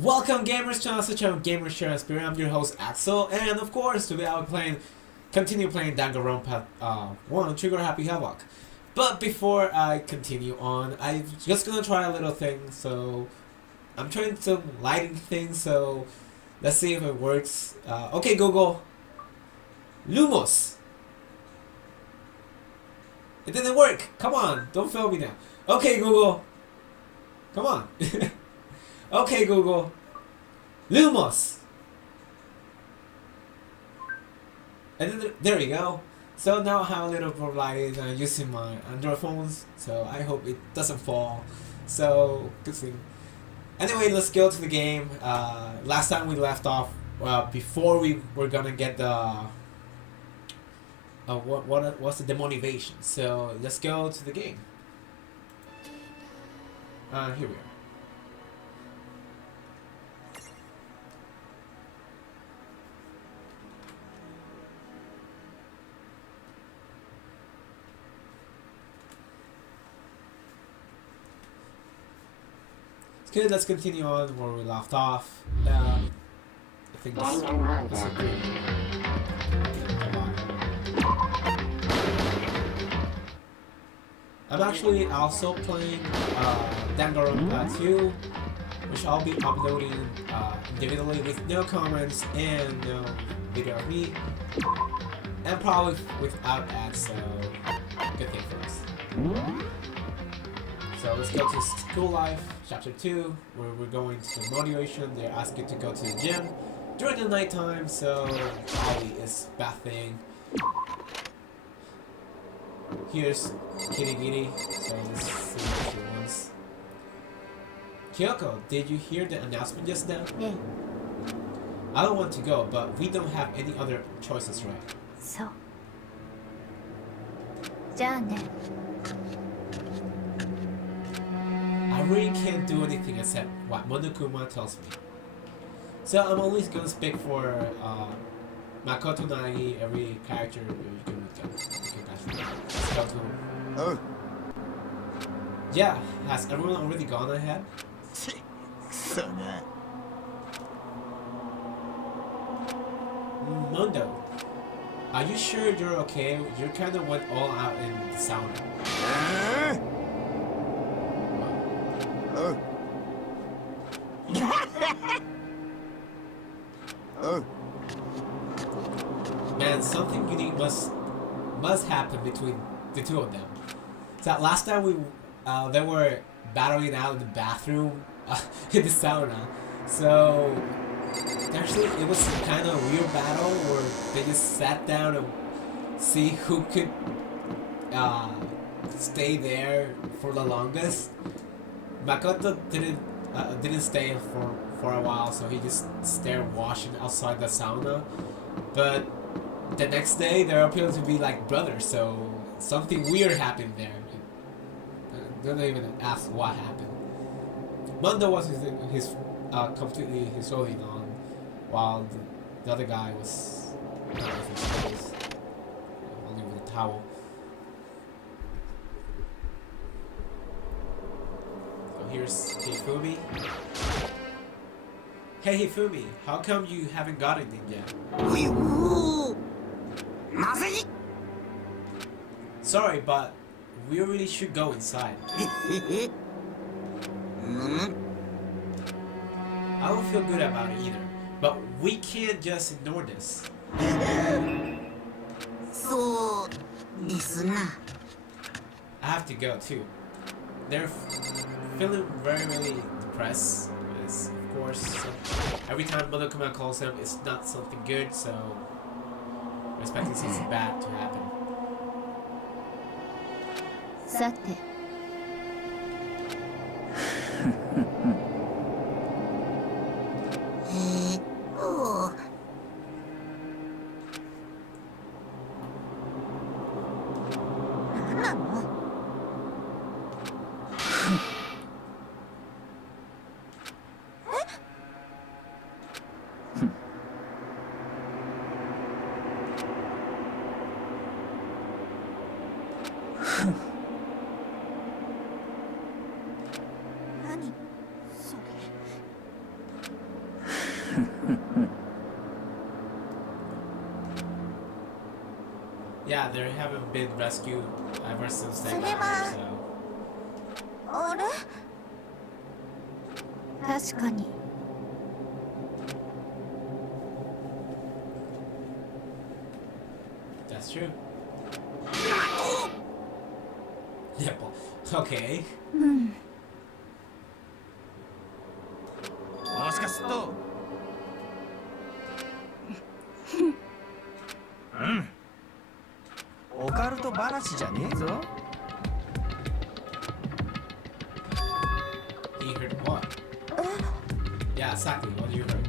Welcome gamers to another channel, Gamer Share Experience. I'm your host Axel, and of course today I'll continue playing Danganronpa 1 Trigger Happy Havoc. But before I continue on, I'm just gonna try a little thing. So I'm trying some lighting things. So let's see if it works. Okay, Google, Lumos. It didn't work. Come on, don't fail me now. Okay, Google. Come on. Okay, Google. Lumos. And then there you go. So now I have a little more light using my Android phones. So I hope it doesn't fall. So good thing. Anyway, let's go to the game. Last time we left off before we were gonna get the what's the demonization. So let's go to the game. Here we are. Okay, let's continue on where we left off. I think this is a good. I'm actually also playing Danganronpa 2, which I'll be uploading individually with no comments and no video of me, and probably without ads, so good thing for us. So let's go to School Life, Chapter 2, where we're going to motivation. They're asking to go to the gym during the nighttime, so probably is bad thing. Here's Kitty Giddy, so let's see what she wants. Kyoko, did you hear the announcement just now? Yeah. I don't want to go, but we don't have any other choices, right? So. じゃあね。 I really can't do anything except what Monokuma tells me. So I'm only gonna speak for Makoto Nagi, every character you can look at. Let's go to... Oh. Yeah, has everyone already gone ahead? So that. Mundo, are you sure you're okay? You kind of went all out in the sauna. Oh. Oh. Man, something unique must happen between the two of them. So last time they were battling out in the bathroom in the sauna. So actually it was some kind of weird battle where they just sat down and see who could stay there for the longest. Makoto didn't stay for a while, so he just stayed washing outside the sauna. But the next day, they appear to be like brothers, so something weird happened there. Don't even ask what happened. Mundo was his completely his clothing on, while the other guy was not with his clothes, only with a towel. Here's Hifumi. Hey Hifumi, how come you haven't got anything yet? Sorry, but we really should go inside. I don't feel good about it either, but we can't just ignore this. So. ですな。 I have to go too. They're feeling very, really depressed. Because, of course, every time Monokuma calls them, it's not something good, so we're expecting something bad to happen. さて。何なの？ 何それ。Yeah, they haven't been rescued ever since they got Cinema. here, so. あれ確かに That's true. Nipple. Okay. うんもしかするとオカルト話じゃねえぞ。 He heard what? Yeah, exactly. What you heard?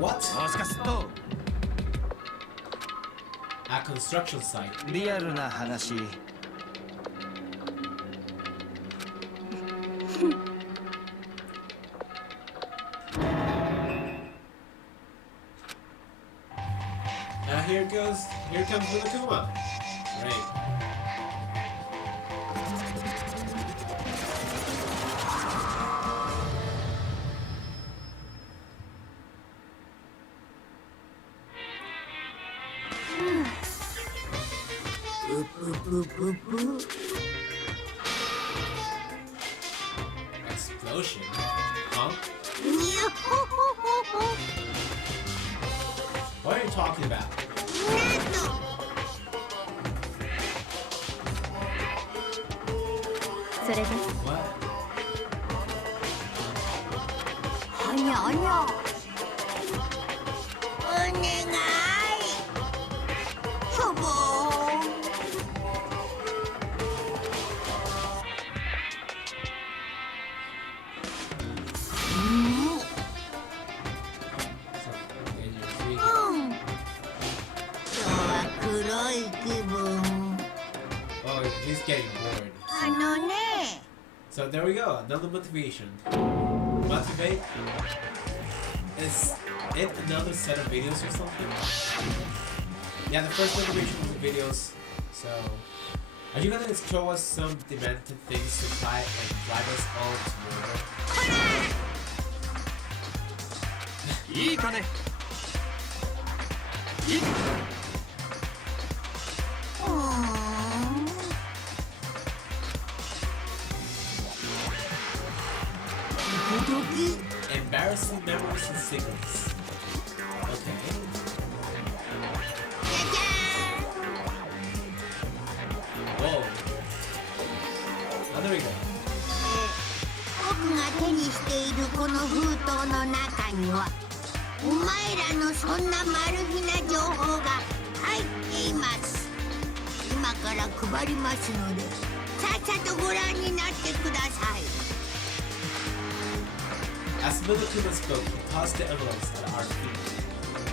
What? もしかすると A construction site. リアルな話。Here goes. Here comes Luna Kuma. Great. Explosion? Huh? にゃほほほほ What are you talking about? なんとそれで What? はにゃはにゃお願いしょぼIn your feet. うん今日は黒い気分 Oh, he's getting bored. あのね So there we go. Another motivation. Motivate? Is it another set of videos or something? Yeah, the first motivation was the videos. So, are you gonna show us some demented things to try and drive us all to murder? いいかね。いい。うーん Embarrassing memories and secrets. Okay. じゃじゃ Whoa. Oh, there we go. 僕が手にしているこの封筒の中にはお前らのそんなマル秘な情報が入っています。今から配りますのでさっさとご覧になってください。 As Milituma spoke, he tossed the envelopes at our feet.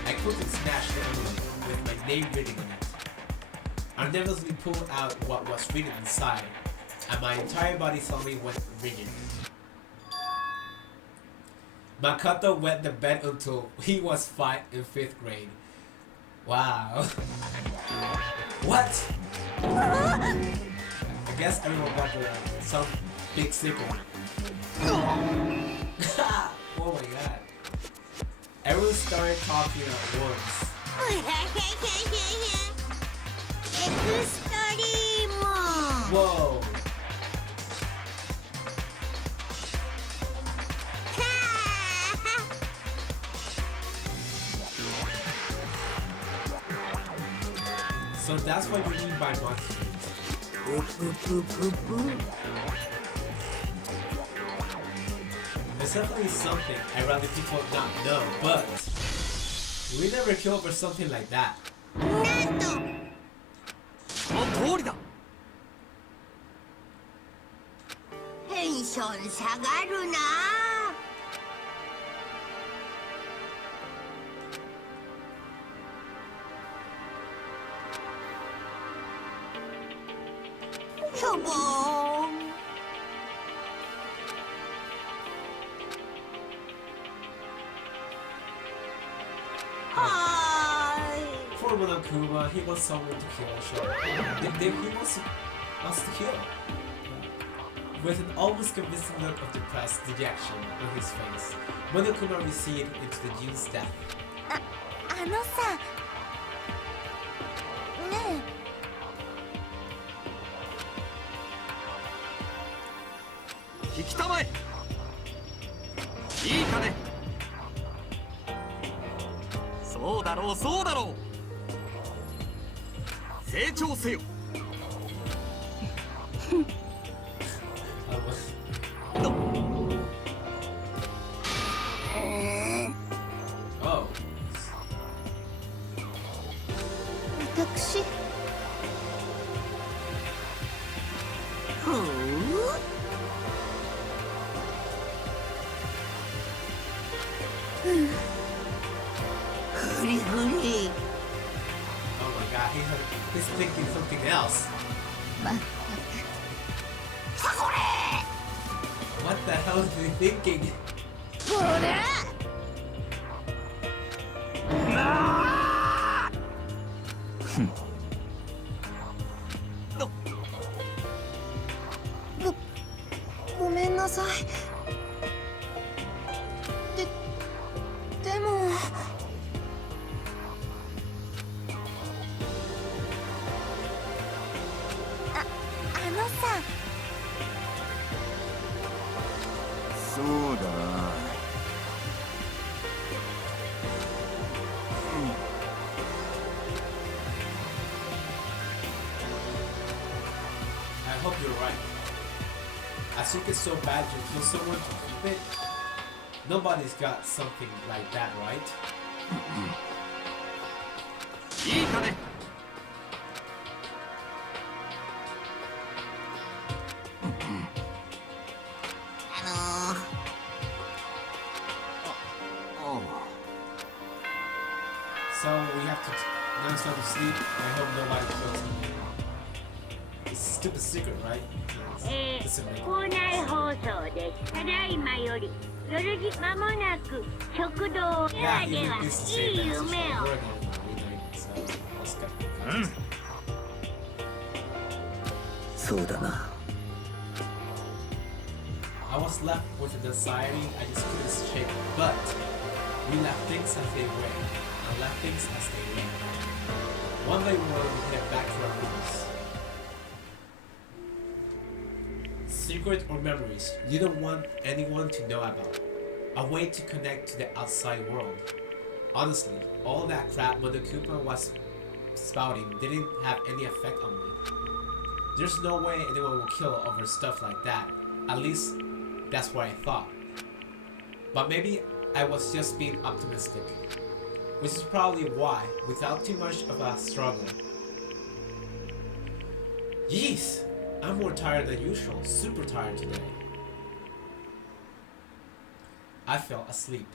I quickly snatched the envelope with my name written on it. I nervously pulled out what was written inside, and my entire body suddenly went rigid. Makoto wet the bed until he was 5 in 5th grade. Wow. What? I guess everyone got some big secret. Oh my god. Everyone started talking at once. エクストリーム Whoa. So that's what you mean by motivate. There's definitely something I'd rather people not know, but we never kill for something like that. なんとその通りだ。テンション下がるなしょぼーんはーい For Monokuma, he wants someone to kill, sure. He wants us to kill. With an almost convincing look of depressed dejection on his face, Monokuma receded into the June's death. あのさね引きたまえ。いいかね。そうだろうそうだろう。成長せよ。Oh. 私ほうふりふり Oh my god, he's thinking something else. ま What the hell is he thinking? ほらごめんなさいでもあのさそうだな。I hope you're right. As you get so bad you kill someone to keep it? Nobody's got something like that, right? いいかね。So we have to now it's time to sleep. I hope nobody kills him. It's a stupid secret, right? Listen, man. 校内放送です。ただいまより夜時間もなく食堂で Yeah, は he では repeats the い same い message 夢を over again every night, so I'll skip it. そうだな。 I was left with an anxiety I just couldn't shake, but we left things as they were, and left things as they were. One by one, we headed back to our rooms. Secret or memories you don't want anyone to know about. A way to connect to the outside world. Honestly, all that crap Monokuma was spouting didn't have any effect on me. There's no way anyone will kill over stuff like that. At least, that's what I thought. But maybe I was just being optimistic. Which is probably why, without too much of a struggle. Yeesh! I'm more tired than usual, super tired today. I fell asleep.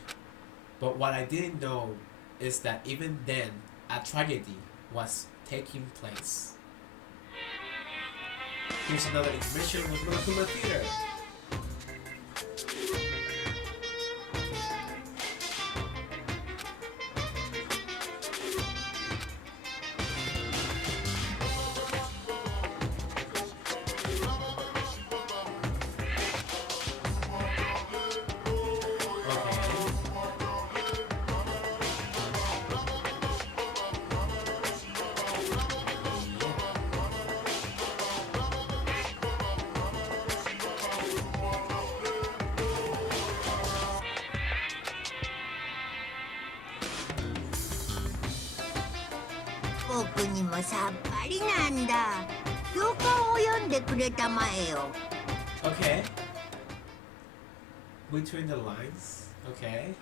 But what I didn't know is that even then, a tragedy was taking place. Here's another intermission with Monokuma Theater. Okay. 僕にもさっぱりなんだ。教官を読んでくれたまえよ。Okay. Between the lines. Okay.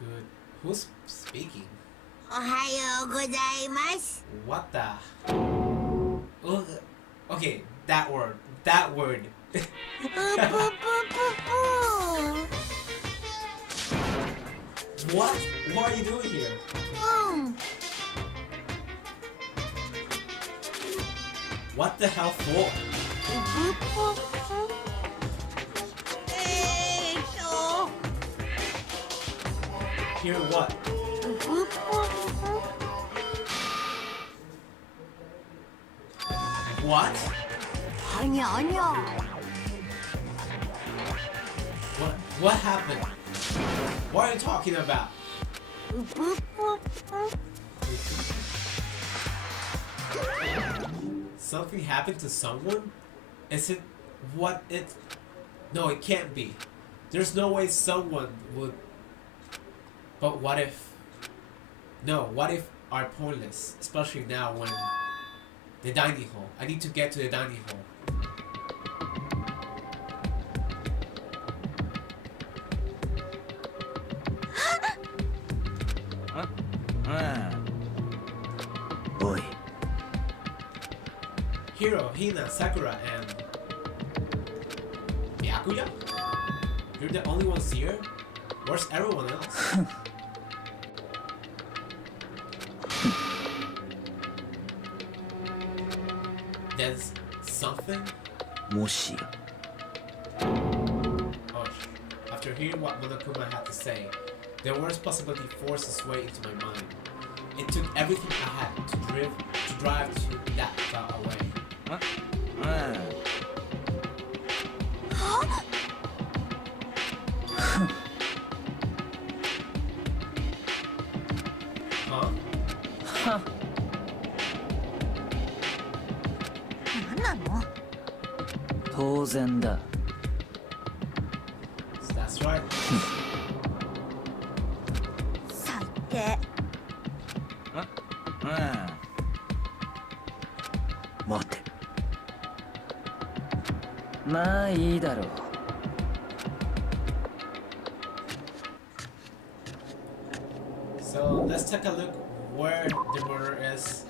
Good. Who's speaking? おはようございます。What the? Ugh. Okay, that word. That word. ぷぷぷぷぷ。 What? What are you doing here? うん。 What the hell for? ぷぷぷ。Hear what? ぷぷぷ。 What? あにゃあにゃ What happened? What are you talking about? うぷっぷっぷ Something happened to someone? Is it what it... No, it can't be. There's no way someone would... But what if... No, what if are pointless? Especially now when... The dining hall. I need to get to the dining hall. Oi. Hiro, Hina, Sakura, and... Byakuya? You're the only ones here? Where's everyone else? There's something? もしや Oh, after hearing what Monokuma had to say, the worst possibility forced its way into my mind. It took everything I had to drive to that far away. Huh? 何なの当然だ So that's right. 最低待てまあいいだろう So let's take a look where the murder is.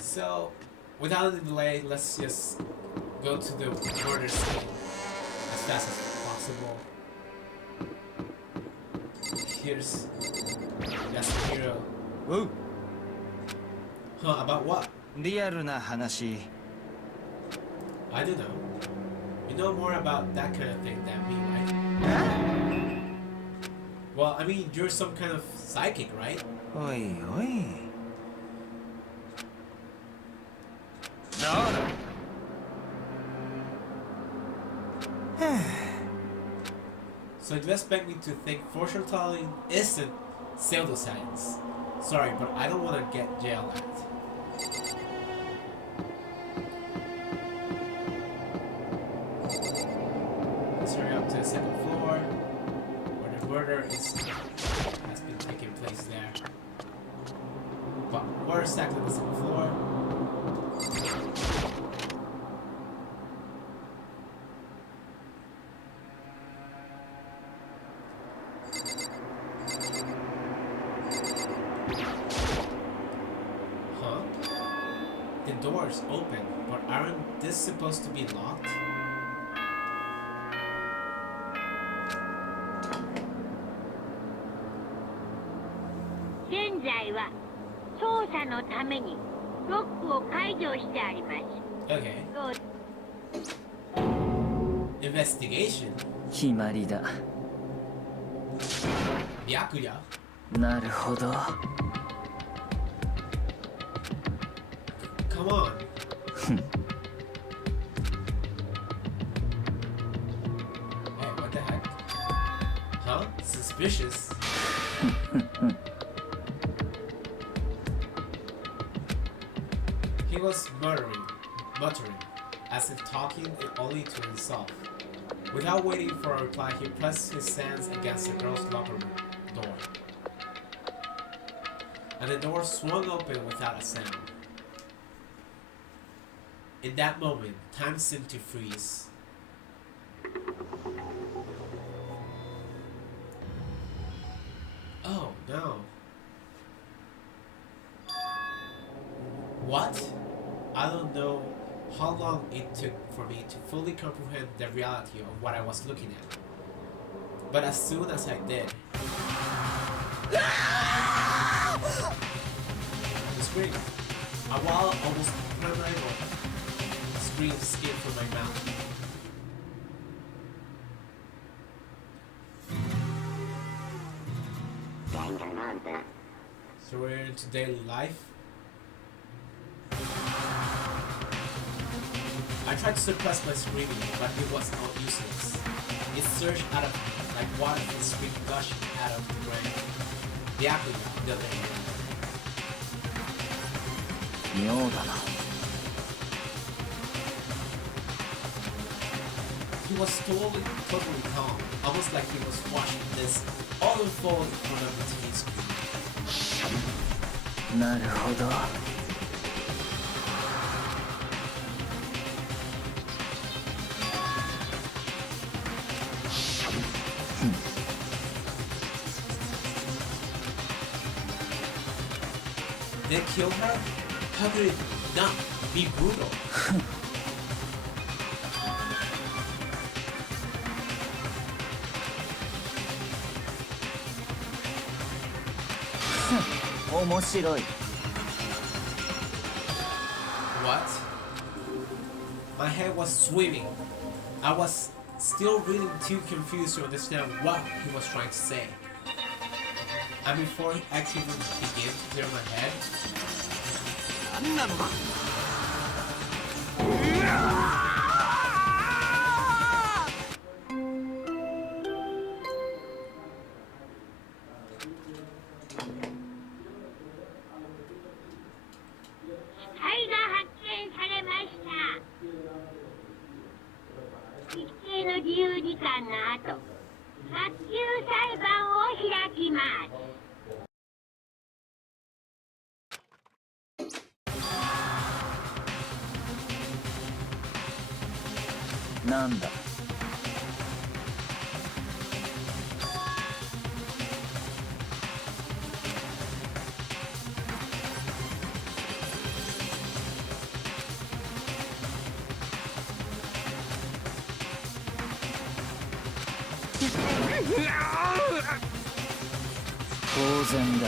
So without any delay, let's just go to the murder scene as fast as possible. Here's Yasuhiro. おう Huh, about what? リアルな話 I don't know. You know more about that kind of thing than me, right? Well, I mean, you're some kind of psychic, right? おいおいどうだ So you expect me to think fortune telling isn't pseudoscience? Sorry, but I don't want to get jailed at. Let's hurry up to the second floor, where the murder has been taking place there. But where exactly the second floor? Huh? The door's open, but aren't this supposed to be locked? Okay. Investigation? 決まりだ Byakuya? なるほど Come on. Hey, what the heck? Huh? Suspicious. He was muttering, as if talking only to himself. Without waiting for a reply, he pressed his hands against the girl's locker room door. And the door swung open without a sound. In that moment, time seemed to freeze. Oh no. What? I don't know how long it took for me to fully comprehend the reality of what I was looking at. But as soon as I did, the scream, a wild, almost primal scream escaped from my mouth. Danganronpa. So we're into daily life. I tried to suppress my screaming, but it was all useless. It surged out of me like water from a spring gushing out of the ground. The aqueduct, on the other hand. 妙だな。 He was totally calm, almost like he was watching this all unfold in front of the TV screen. なるほど。 They killed her? How could it not be brutal? 面白い。 What? My head was swimming. I was still really too confused to understand what he was trying to say. And before I could even begin to clear my head, なんなのだ。死体が発見されました。一定の自由時間の後、発給裁判を開きます。 なんだ。 当然だ。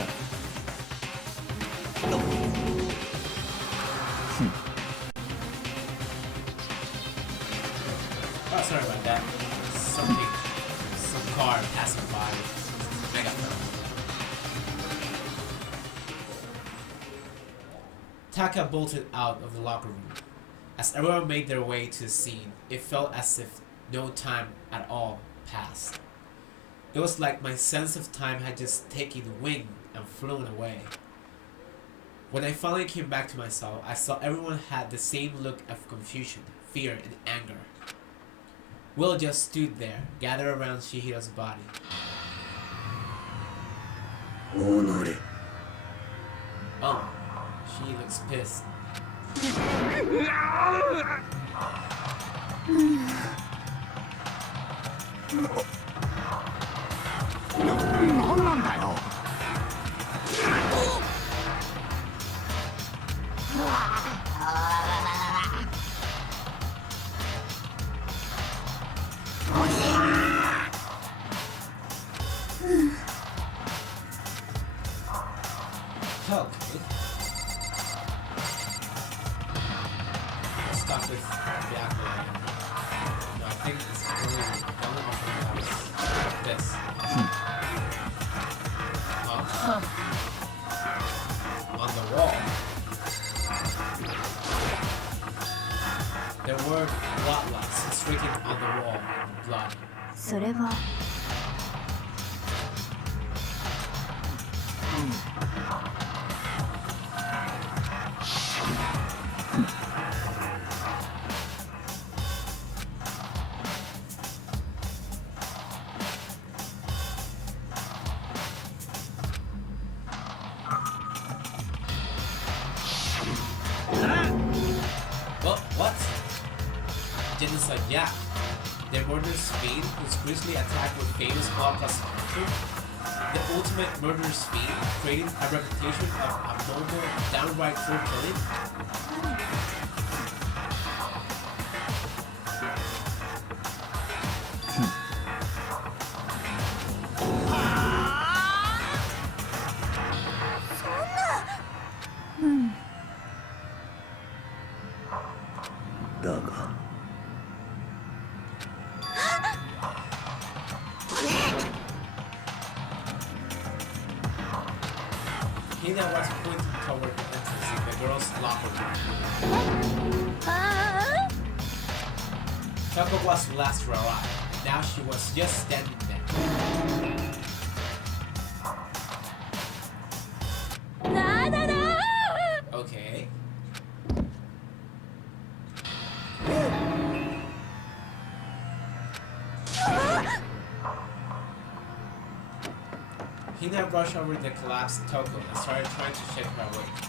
oh sorry about that. Some car passing by. Megaphone. Taka bolted out of the locker room. As everyone made their way to the scene, it felt as if no time at all passed. It was like my sense of time had just taken wing and flown away. When I finally came back to myself, I saw everyone had the same look of confusion, fear, and anger. Will just stood there, gathered around Shihiro's body. 己。 Oh, she looks pissed. なんなんだよ。 Okay. Let's start with the accolade. No, I think it's only offering this. On the wall. There were bloodlines written on the wall in blood. それは What? Genocide, yeah. Their murderous fiend, whose grisly attack was famous all across the country. The ultimate murderous fiend, creating a reputation of abnormal, downright full killing. Hina was pointing toward the entrance in the girls' locker room. Choco was last to arrive. Now she was just standing there. Okay. Hina rushed over the collapsed Toko and started trying to shake her awake.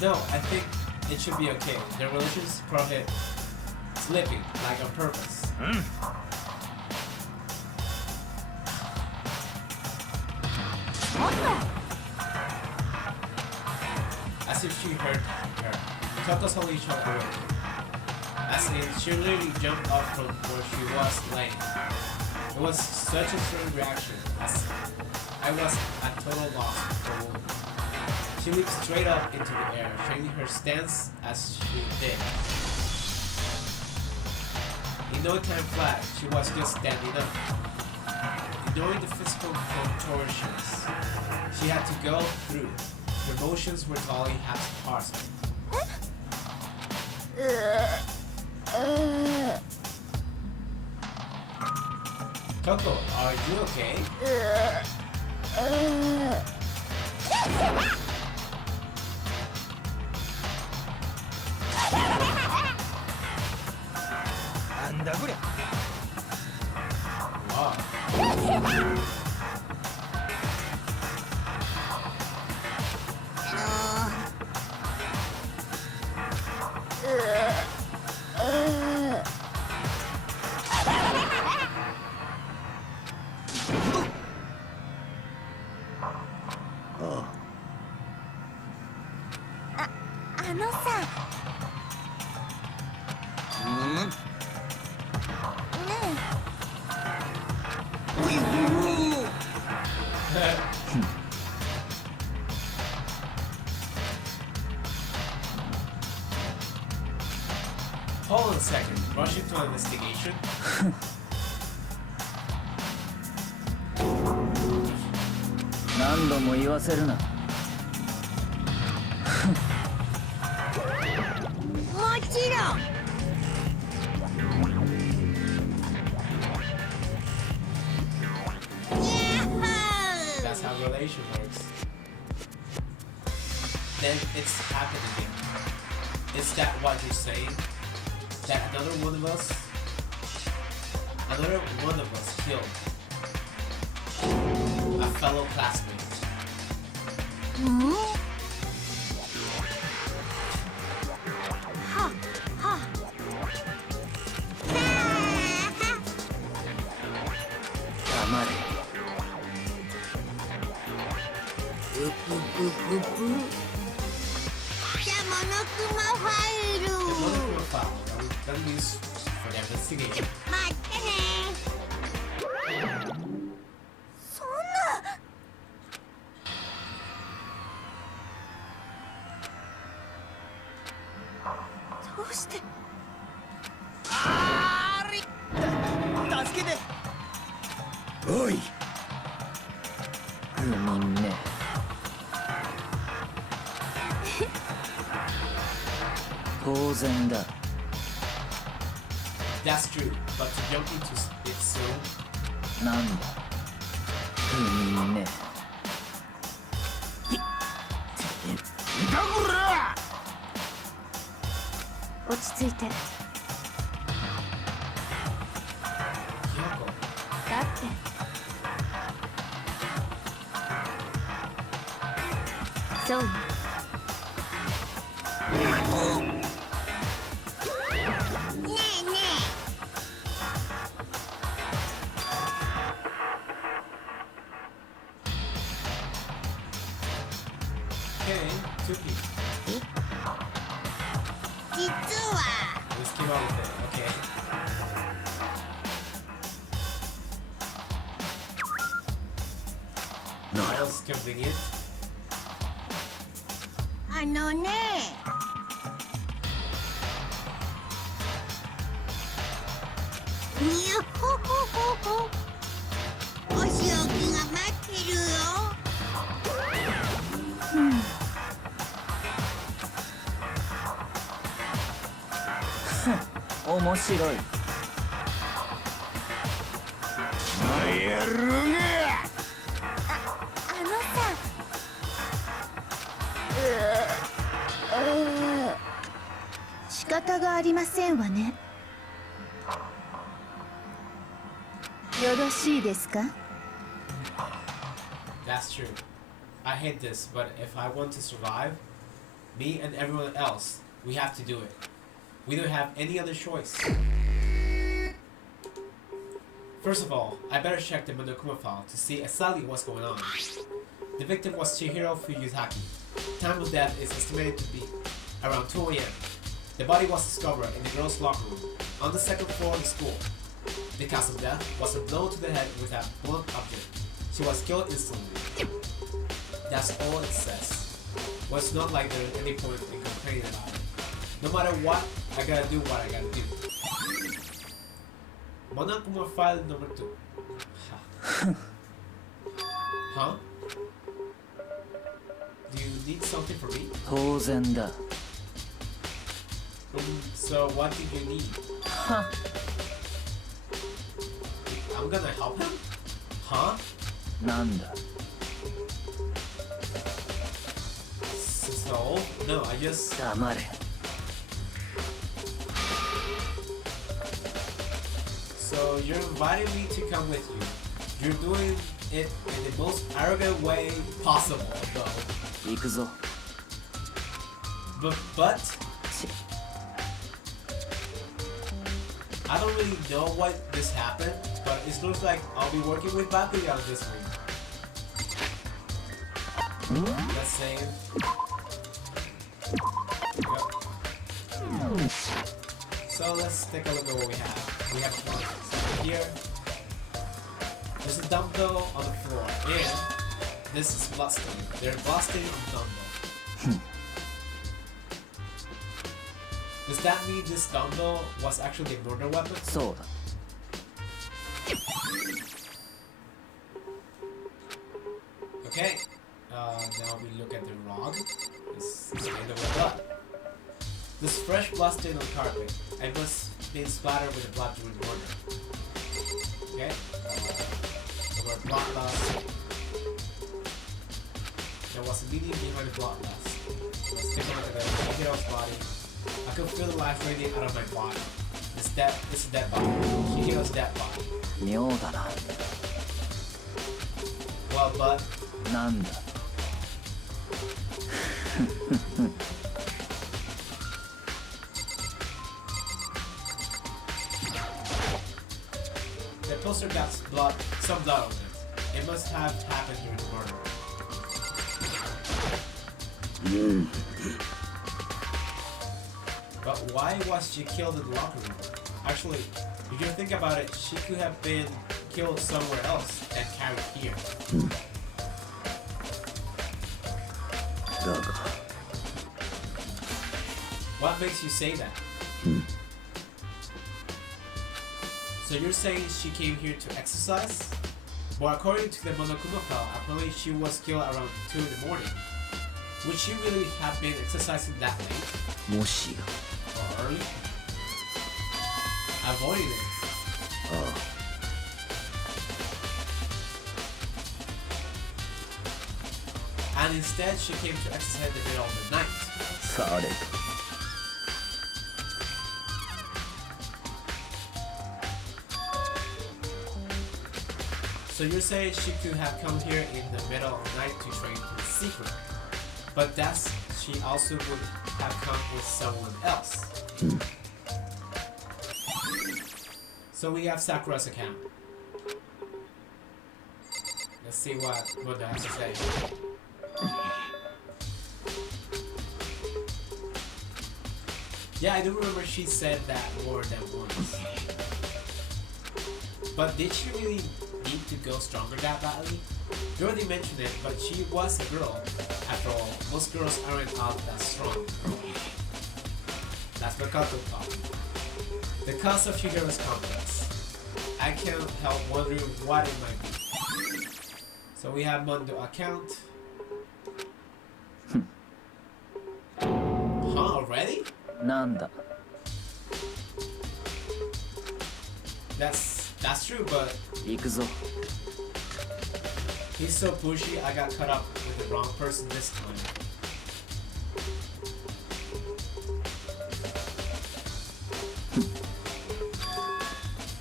No, I think it should be okay. The religions prohibit sleeping, like on purpose. As if she heard her, Toko slowly shot away. As if she literally jumped up from where she was laying. It was such a strange reaction, as I was at total loss for movement. She leaped straight up into the air, changing her stance as she did. In no time flat, she was just standing up. Ignoring the physical contortions she had to go through, her motions were totally haphazard. Toko, are you okay? Wow. Hold on a second, rushing to investigation?何度も言わせるな。もちろん。That's how relation works. Then it's happened again. Is that what you're saying? That another one of us killed a fellow classmate. Another file that we can use for the investigation. 待ってね。そんな。どうして。助けて。おい。愚民ね。当然だ。That's true, but to jump into it soon. なんだ。愚民ね。だこら。落ち着いて。 Kyoko. だって。そうよ。ねえねえ。Okay, Tuki. 実は。 Let's keep on with it, okay. That was convenient. あのね。にゃほほほほ。お仕置きが待ってるよ。面白い。やるが。あのさ。仕方がありませんわね。よろしいですか？ That's true. I hate this, but if I want to survive, me and everyone else, we have to do it. We don't have any other choice. First of all, I better check the Monokuma file to see exactly what's going on. The victim was Chihiro Fuyutaki. Time of death is estimated to be around 2 a.m. The body was discovered in the girls' locker room on the second floor of the school. The cause of death was a blow to the head with a blunt object. She was killed instantly. That's all it says. Well, it's not like there's any point in complaining about it. No matter what, I gotta do what I gotta do. Monokuma file number 2. Huh? Do you need something from me? 当然だ。So what do you need? は I'm gonna help him? Huh? なんだ。 So? No, I just... 黙れ。 So you're inviting me to come with you. You're doing it in the most arrogant way possible, though. 行くぞ。 But ち I don't really know what this happened, but it looks like I'll be working with Bakuya this week. Let's save. Yep. So let's take a look at what we have. We have a lot. So here, there's a dumbbell on the floor, and this is bloodstain. There's bloodstain on the dumbbell. Does that mean this dumbbell was actually a murder weapon? そうだ。 Okay. Now we look at the rod. It's stained with blood. This fresh blood stain on the carpet. It must be splattered with the blood during the murder. Okay. There were blood loss. There was a medium behind the blood loss. Let's take a look at the hero's body. I could feel the life radiating out of my body. It's a dead body. Shihiro's dead body. 妙だな。 Well, but なんだ。 the poster got some blood on it. It must have happened during the murder. But why was she killed in the locker room? Actually, if you think about it, she could have been killed somewhere else and carried here. だが。 What makes you say that? So you're saying she came here to exercise? Well, according to the Monokuma file, apparently she was killed around 2 in the morning. Would she really have been exercising that late? もしや。 Or early? Avoiding it. あ And instead she came to exercise in the middle of the night. あ。されど。 So you're saying she could have come here in the middle of the night to train in secret. But that's she also would have come with someone else. So we have Sakura's account. Let's see what Mundo has to say. Yeah, I do remember she said that more than once. But did she really need to go stronger that badly? You already mentioned it, but she was a girl. After all, most girls aren't out that strong. That's Makato talking. The cause of Shigeru's complex. I can't help wondering what it might be. So we have Mondo account. Huh, already? なんだ That's true, but 行くぞ he's so pushy, I got caught up with the wrong person this time.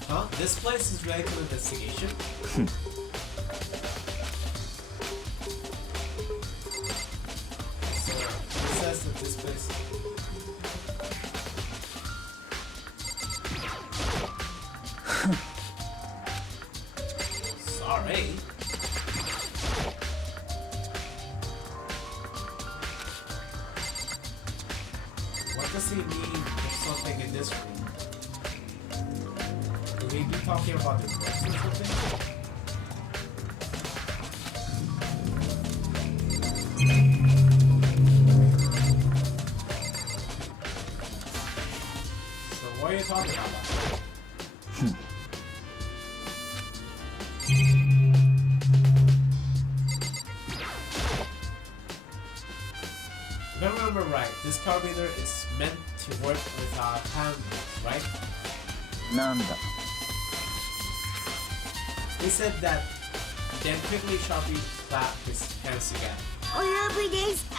Huh? This place is ready for investigation? So, it says that this place... Sorry. What does he mean there's something in this room? Could he be talking about the drugs or something? So what are you talking about? If I remember right, this card reader is meant to work with our hand, right? なんだ He said that then quickly Sharpie clapped his hands together. お呼びですか？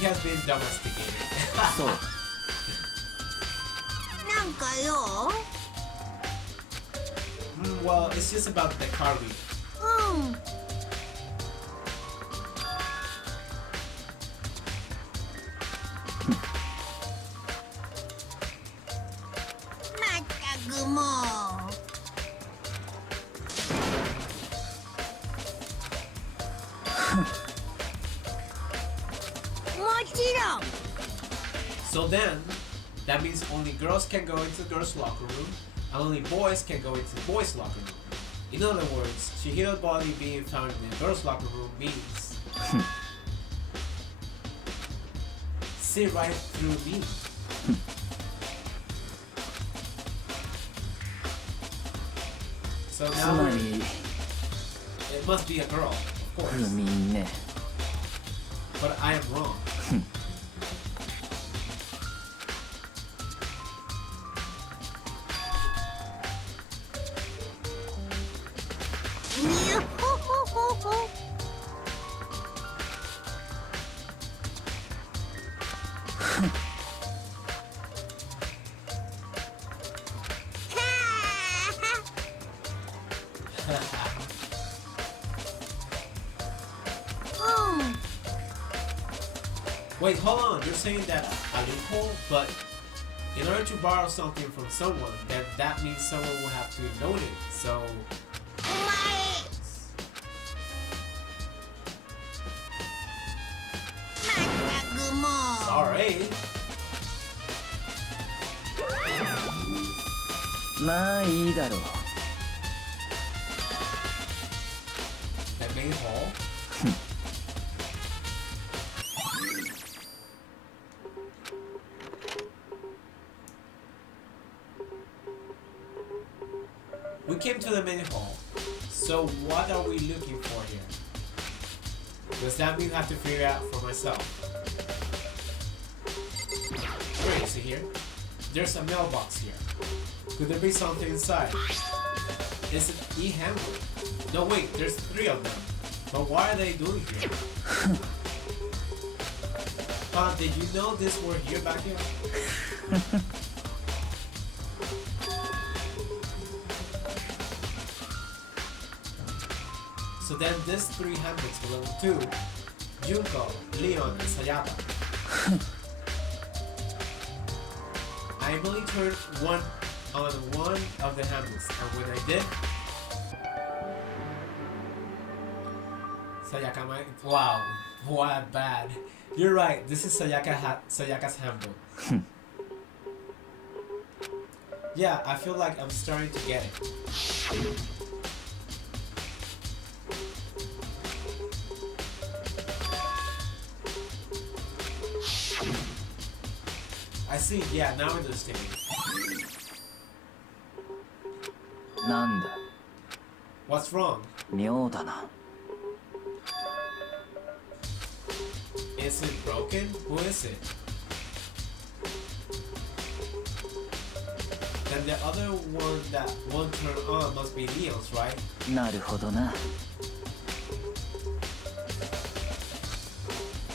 He has been domesticated. そう なんかよ。Well, it's just about the card reader. うん。まったくもう。もちろん。 So then, that means only girls can go into the girls' locker room, and only boys can go into the boys' locker room. In other words, Chihiro's body being found in the girls' locker room means see right through me. So つ now ま we're- り it must be a girl, of 不 course. 眠ね But I am wrong. Wait, hold on. You're saying that a loophole, but in order to borrow something from someone, then that means someone will have to note it. So お前。まったくもう。 sorry. まあいいだろう The main hall. We came to the main hall. So what are we looking for here? Does that mean I have to figure out for myself? Where is it here? There's a mailbox here. Could there be something inside? Is it e-handler? No wait, there's 3 of them. But why are they doing here? Did you know this were here back here? So then these 3 handbooks belong to Junko, Leon, and Sayaka. I only turned one on one of the handbooks, and when I did, Sayaka might. Wow, what bad. You're right. This is Sayaka's handbook. Yeah, I feel like I'm starting to get it. I see. Yeah, now I understand. なんだ What's wrong? 妙だな Is it broken? Who is it? Then the other one that won't turn on must be Neil's, right? なるほどな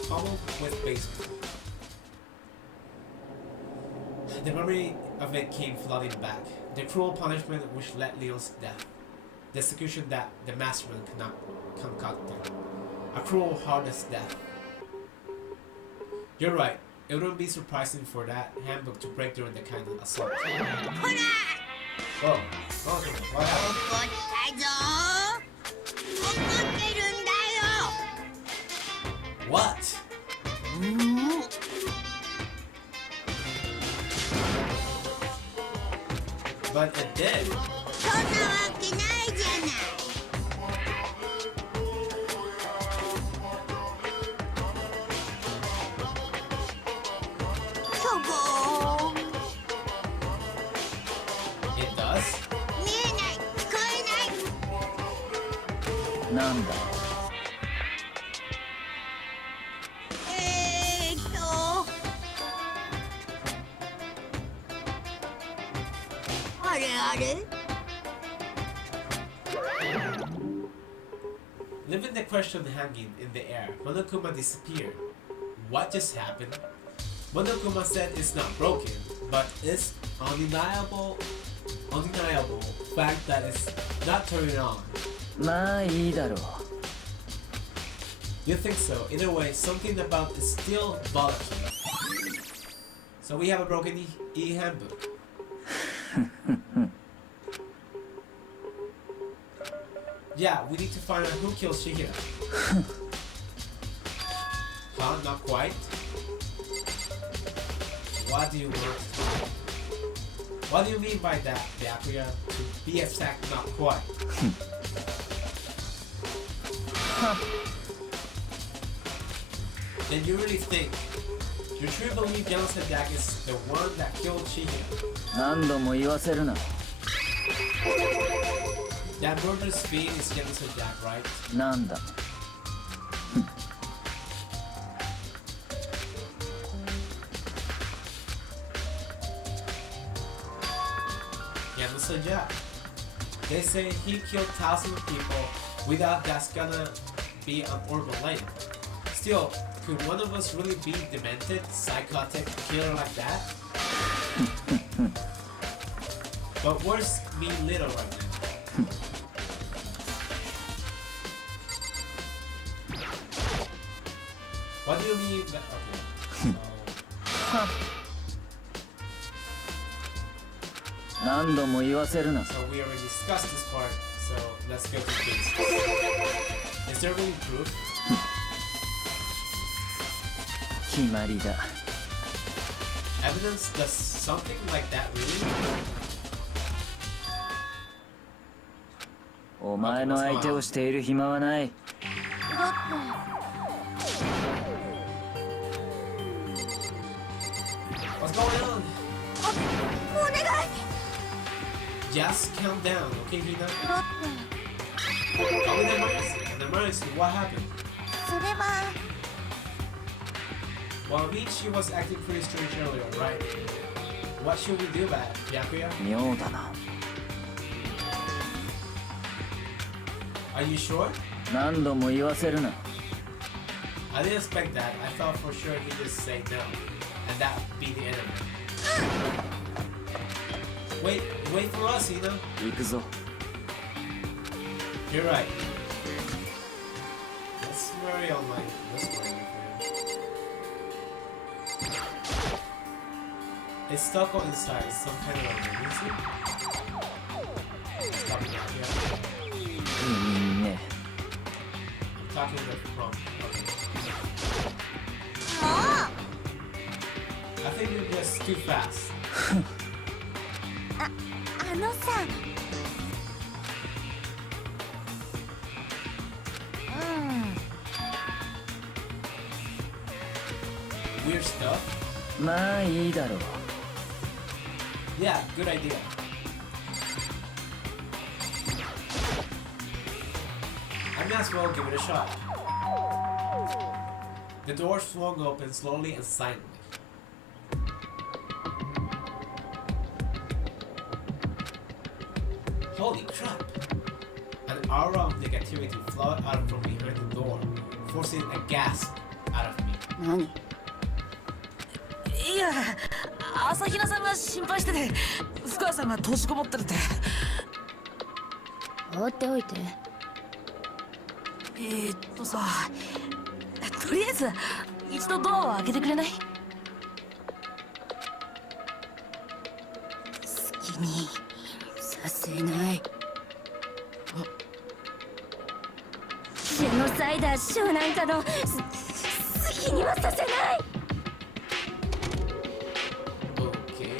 Problem with basement. The memory of it came flooding back. The cruel punishment which led Leo's death. The execution that the masterman concocted. A cruel, heartless death. You're right. It wouldn't be surprising for that handbook to break during the kind of assault. ほら Oh, okay. What 怒 happened? ったぞ怒ってるんだ What? よ But it did. そんなわけないじゃないそぼー It does? 見えない聞こえないなんだあれあれ Leaving the question hanging in the air, Monokuma disappeared. What just happened? Monokuma said it's not broken, but it's undeniable fact that it's not turning on. まあいいだろう You think so? Either way, something about it's still bothering. So we have a broken handbook. Yeah, we need to find out who killed Shihira. Huh? Not quite? What do you want? What do you mean by that, Byakuya? To be exact, not quite. Then you really think you truly believe Youngster Jack is the one that killed Shihira? 何度も言わせるな That murderous fiend is Youngster Jack, right? なんだ Youngster Jack. They say he killed thousands of people without that's gonna be an urban legend. Still, could one of us really be demented, psychotic killer like that? But where's me little right now? What do you mean that? Okay. So, 何度も言わせるな so we already discussed this part, so let's go to the basics. Is there really proof? 決まりだ Evidence? Does something like that really? お前の相手をしている暇はない What's going on? お願い Just calm down, okay, Hina? ロッ Tell me the emergency. What happened? テそれは Well, I mean, she was acting pretty strange earlier, right? What should we do about it, Byakuya? 妙だな Are you sure? 何度も言わせるな I didn't expect that. I thought for sure he'd just say no, and that would be the end of it. Wait for us, Hina. 行くぞ You're right. That's very on my list right now for you. It's stuck on inside. It's some kind of emergency. Stop it out here. いいね I'm talking about from. Okay. もう I think you're just too fast. あのさうん Weird stuff. まあいいだろう Yeah, good idea. as well give it a shot. The door swung open slowly and silently. Holy crap! An aura of negativity flowed out from behind the door, forcing a gasp out of me. 何？いや、朝比奈さんが心配してて、深川さんが閉じこもってるって。放っておいて。さ、とりあえず一度ドアを開けてくれない？好きにさせない。ジェノサイダーショーなんかの好きにはさせない。Okay.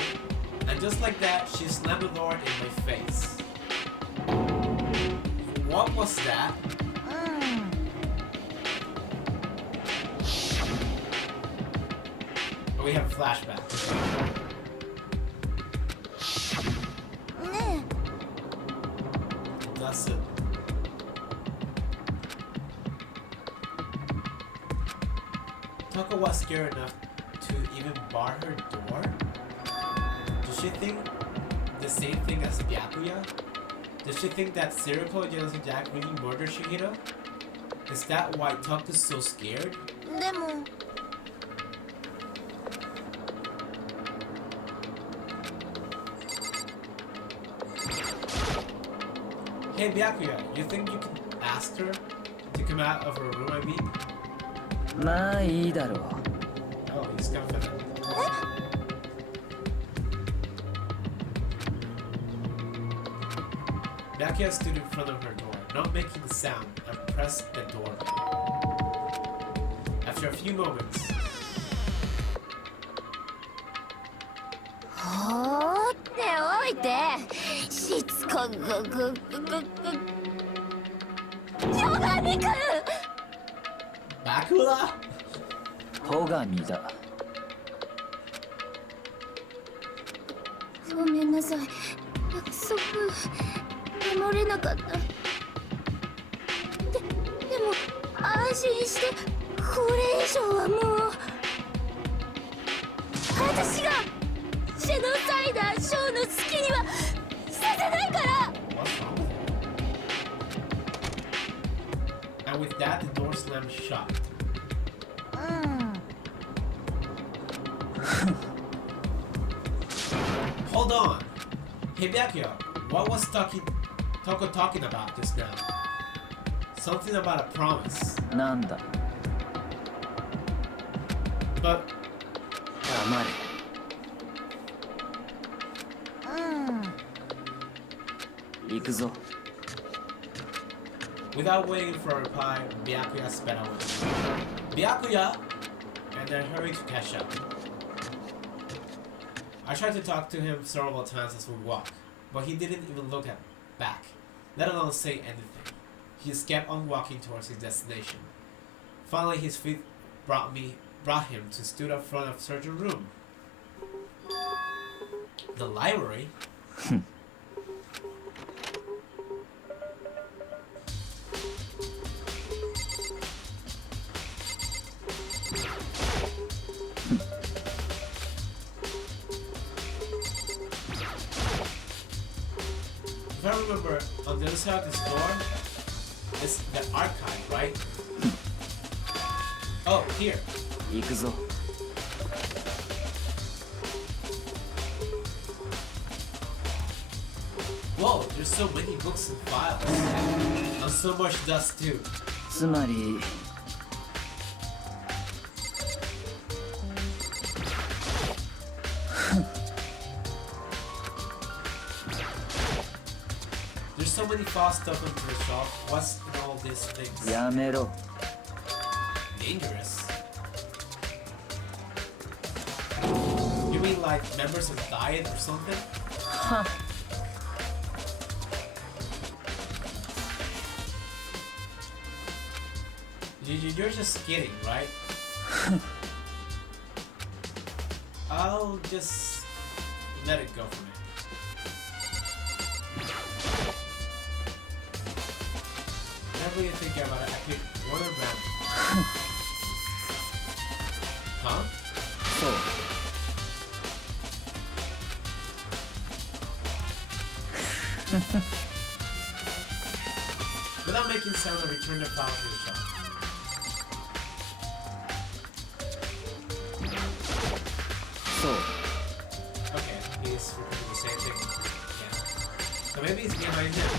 And just like that, she slammed the door in my face. What was that? We have a flashback. ね That's it. Toko was scared enough to even bar her door? Does she think the same thing as Byakuya? Does she think that serial killer Genesis Jack really murdered Shihiro? Is that why Toko's so scared? え。でも。 Hey Byakuya, you think you can ask her to come out of her room, I mean? まあいいだろう。 Oh, he's confident. Byakuya stood in front of her door, not making a sound, and pressed the door. After a few moments, 放っておいて。しつこくヨガミ君。 Bakula? 戸上だ。ごめんなさい。約束守れなかった。でも安心してこれ以上はもう私がジェノサイダーショーの好きにはさせないから。 What's wrong with her? And with that, the door slammed shut. Hold on! Hey Byakuya, what was Toko talking about just now? Something about a promise. なんだ。 But 黙れ。行くぞ。 without waiting for a reply, Byakuya sped away. Byakuya! And then hurried to catch up. I tried to talk to him several times as we walked, but he didn't even look back, let alone say anything. He just kept on walking towards his destination. Finally, his feet brought him to stood up front of surgery room. The library? If I remember, on the other side of this door is the archive, right? Oh, here. 行くぞ。 Whoa, there's so many books and files. And so much dust too. つまり There's so many files stuffed into the shelf. What's in all these things? やめろ。 Dangerous. You mean like members have died or something? はっ。 You're just kidding, right? I'll just let it go for now. whatever you think about it, I pick one of them. Huh? そう Without making sound, I return the file to the shop. そう Okay, he's repeating the same thing. Yeah. So maybe it's behind him.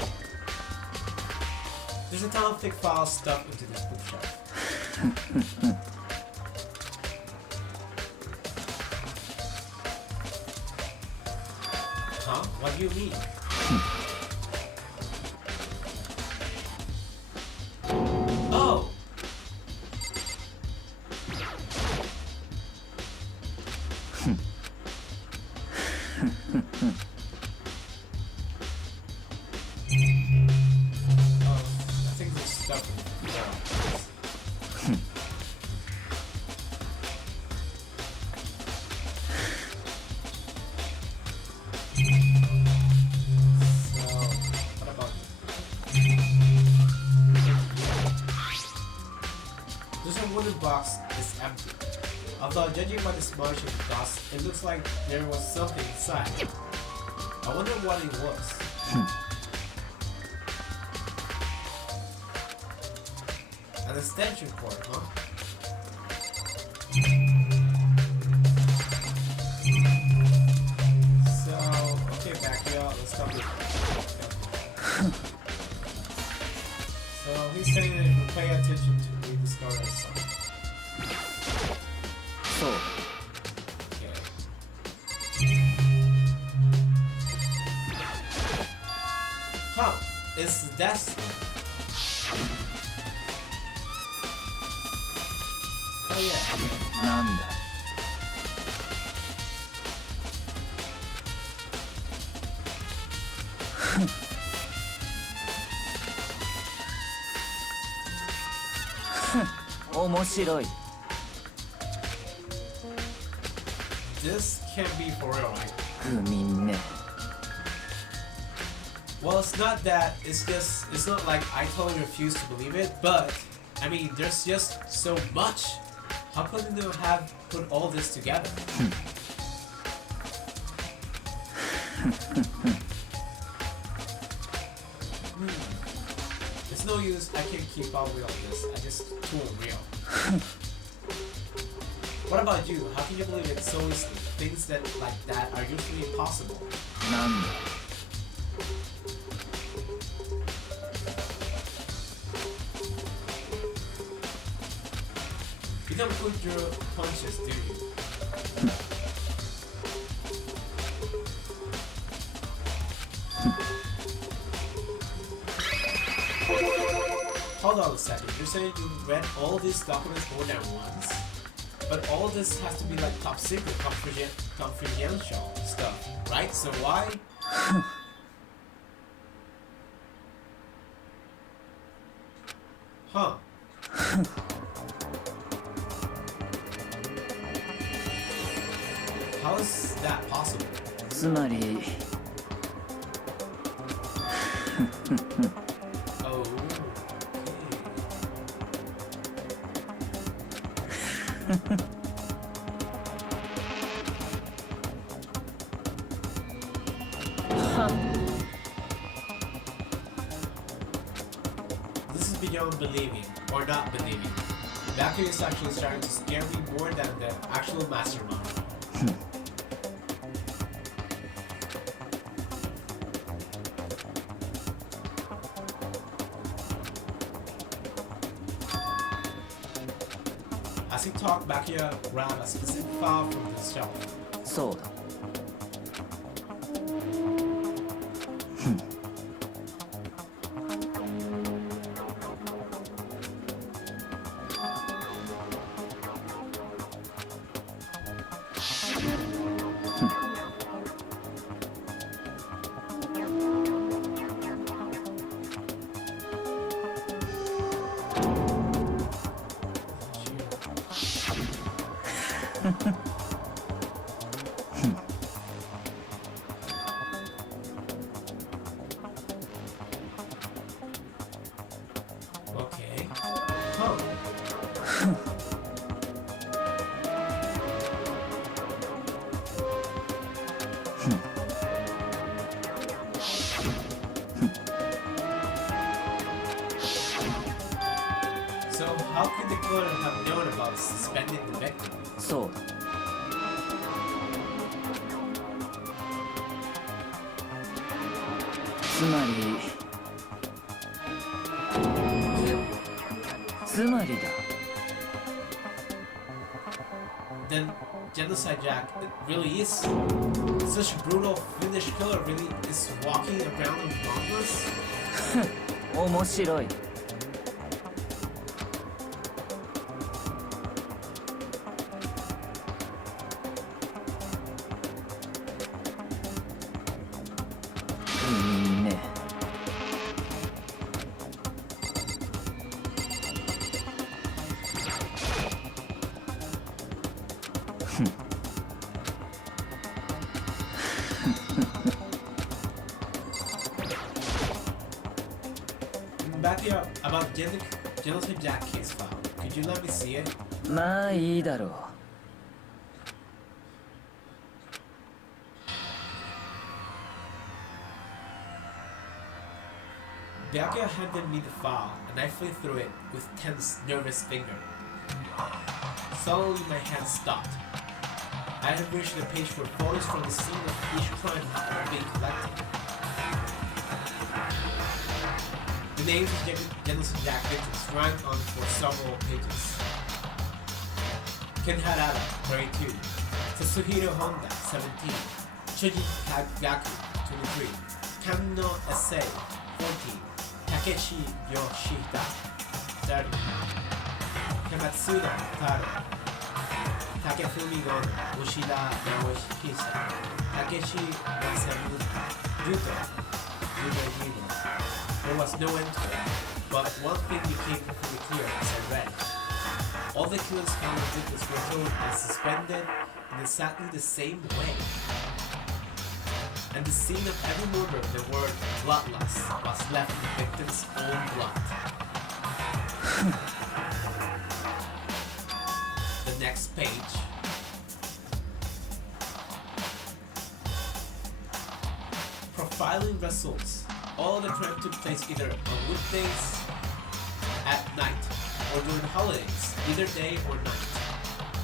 There's a ton of thick files stuffed into this bookshelf. Huh? What do you mean? Oh! Oh, I think there's stuff in there. So, what about this one wooden box is empty. Although judging by the smudge and dust, it looks like there was something inside. I wonder what it was. An extension cord, huh? So, okay, back here, let's start with. So he's saying that if you pay attention to we discover something. そう Okay. Huh, it's that. Oh yeah. なんだ 面白い This can't be for real, right? 愚民ね Well, it's not that. It's not like I totally refuse to believe it, but I mean, there's just so much. How could they have put all this together? It's no use. I can't keep up with all this. I just too unreal. What about you? How can you believe it so easily? Things that like that are usually impossible. なんだ You don't put your punches, do you? Hold on a second. You're saying you read all these documents more than once? But all this has to be like top secret, confidential stuff, right? So why? Huh. How is that possible? つまり Oh. This is beyond believing or not believing. Baku is actually starting to scare me more than the actual mastermind. As he talked, Bakia grabbed a specific file from the shelf. そうだ So how could the killer have known about suspending the victim? そうつまりだ Then Genocide Jack really is such a brutal Finnish killer. Really is walking around in bombers. 面白いねBack here about Genocide Jack case file. Could you let me see it? まあいいだろう Byakuya handed me the file, and I flipped through it with tense, nervous finger. Suddenly my hand stopped. I had reached the page where photos from the scene of each crime were being collected. The names of Genocide Jack victims ran on for several pages. Ken Harada, 32. Tatsuhiro Honda, 17. Choji Kagaku, 23. Kamino Essay, 14. Takeshi Yoshida, 30. Kamatsuno Taro. Takefumi Gono, Ushida Naohisa. Takeshi Masamu Yuto, Yuto. There was no end to it, but one thing became perfectly clear as I read. All the killers found victims were held and suspended in exactly the same way. And the scene of every murder, the word bloodlust, was left in the victim's own blood. The next page. Profiling results. All the crime took place either on weekdays, at night, or during holidays, either day or night.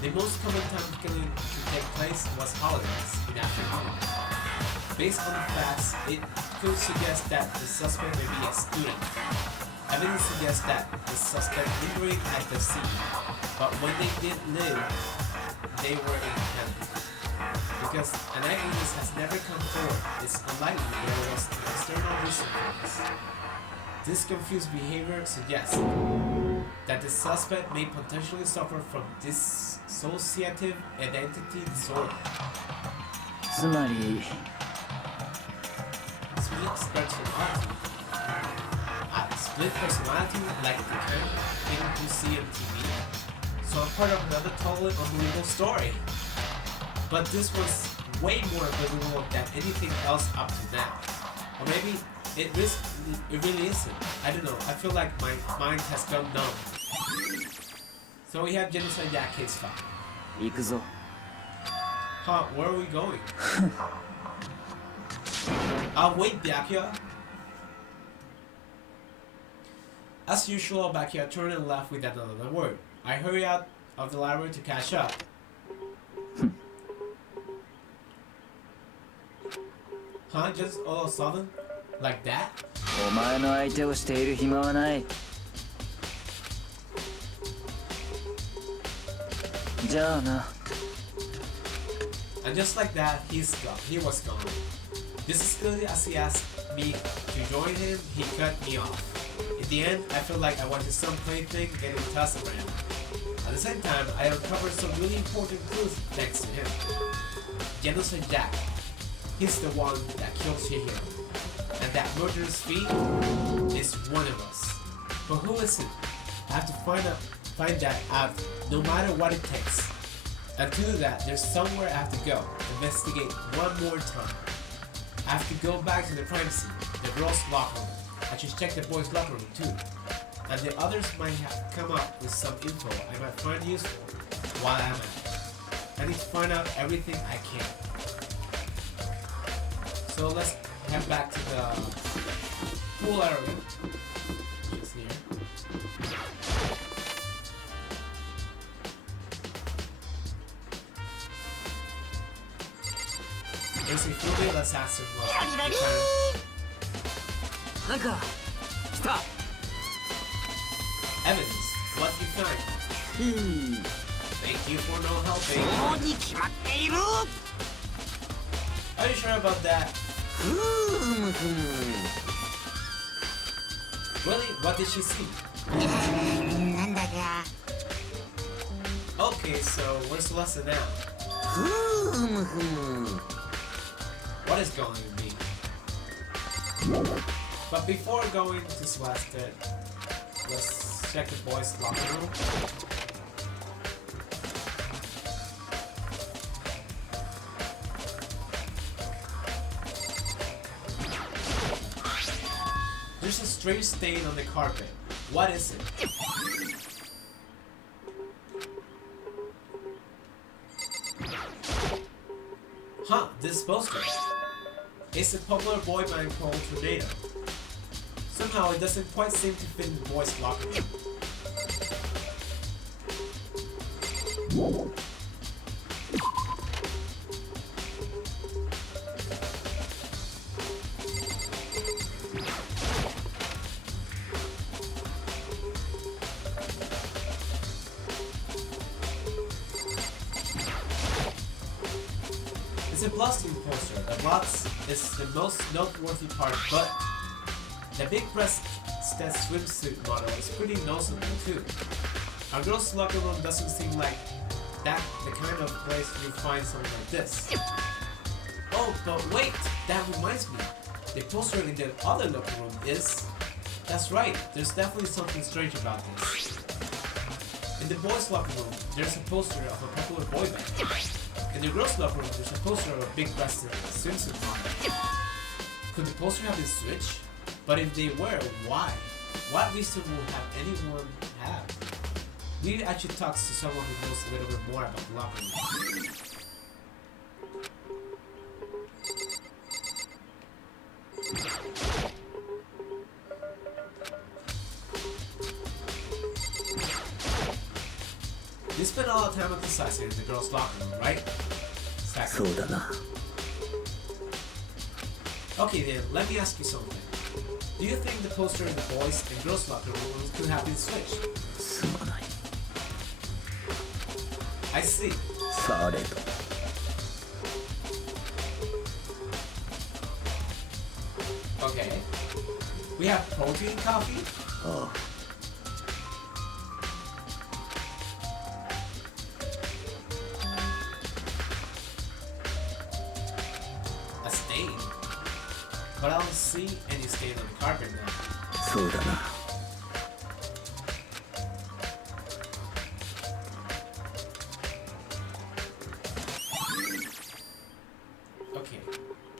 The most common time of killing to take place was holidays in afternoon. Based on the facts, it could suggest that the suspect may be a student. Evidence suggests that the suspect lingered at the scene, but when they did live, they were independent. Because an eyewitness has never come forward, it's unlikely there was an external reason for this. This confused behavior suggests that the suspect may potentially suffer from dissociative identity disorder. つまり Split personality like the kind you see on TV. So I'm part of another totally unbelievable story. But this was way more believable than anything else up to now. Or maybe it really isn't. I don't know. I feel like my mind has gone numb. So we have Genocide Jack case file. 行くぞ Huh, where are we going? Wait, Byakuya. As usual, Byakuya turned and left with another word. I hurried out of the library to catch up. Huh? Just all of a sudden? Like that? お前の相手をしている暇はないじゃあな And just like that, he was gone. Just as clearly as he asked me to join him, he cut me off. In the end, I felt like I was just some plaything getting tossed around. At the same time, I uncovered some really important clues thanks to him. Genocide Jack. He's the one that killed Chihiro. And that murderous fiend is one of us. But who is it? I have to find that out no matter what it takes. And to do that, there's somewhere I have to go. Investigate one more time. I have to go back to the crime scene, the girls' locker room. I should check the boys' locker room too. And the others might have come up with some info I might find useful while I'm at it. I need to find out everything I can. So let's head back to the pool area. Just here. There's a female assassin. Evidence. What do you find? Thank you for no helping. Are you sure about that? Really? What did she see? Okay, so where's the lesson now? What is going to be? But before going to Celeste, let's check the boys' locker room. There's a strange stain on the carpet. What is it? Huh, this poster. It's a popular boy band called Tornado. Somehow it doesn't quite seem to fit in the boys' locker room. It's a bloodstained poster. The blood is the most noteworthy part, but the big breasted swimsuit model is pretty noticeable too. Our girls' locker room doesn't seem like that the kind of place you find something like this. Oh, but wait! That reminds me. The poster in the other locker room is... That's right, there's definitely something strange about this. In the boys' locker room, there's a poster of a popular boy band. In the girls' locker room, there's a poster of a big-breasted swimsuit model. Could the poster have been switched? But if they were, why? What reason would have anyone have? We need to actually talk to someone who knows a little bit more about the locker room. You spent a lot of time emphasizing in the girls' locker room, right? Exactly. Okay then, let me ask you something. Do you think the poster in the boys' and girls' locker rooms could have been switched? I see. Okay. We have protein coffee? A stain? But I don't see any stain on the carpet now. Okay,